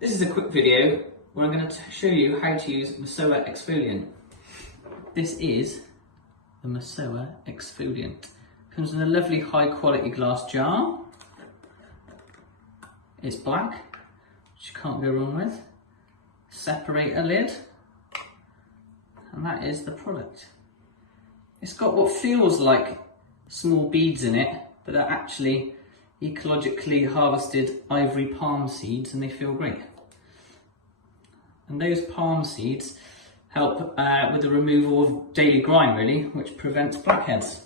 This is a quick video where I'm going to show you how to use MESOA Exfoliant. This is the MESOA Exfoliant. Comes in a lovely high quality glass jar. It's black, which you can't go wrong with. Separator lid, and that is the product. It's got what feels like small beads in it, but are actually ecologically harvested ivory palm seeds, and they feel great. And those palm seeds help with the removal of daily grime, really, which prevents blackheads,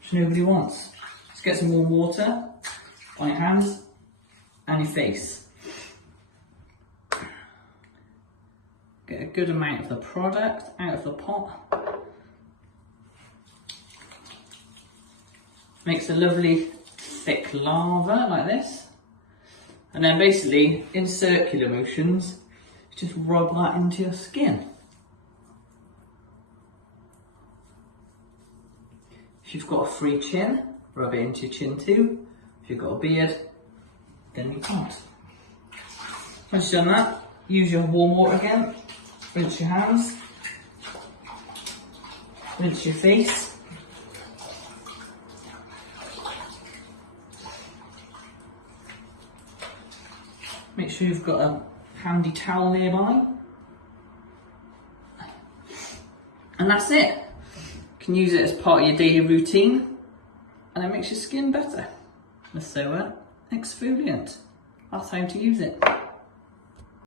which nobody wants. Just get some warm water on your hands and your face. Get a good amount of the product out of the pot. Makes a lovely thick lava like this. And then basically, in circular motions, just rub that into your skin. If you've got a free chin, rub it into your chin too. If you've got a beard, then you can't. Once you've done that, use your warm water again. Rinse your hands. Rinse your face. Make sure you've got a handy towel nearby. And that's it. You can use it as part of your daily routine, and it makes your skin better. MESOA Exfoliant. That's how to use it.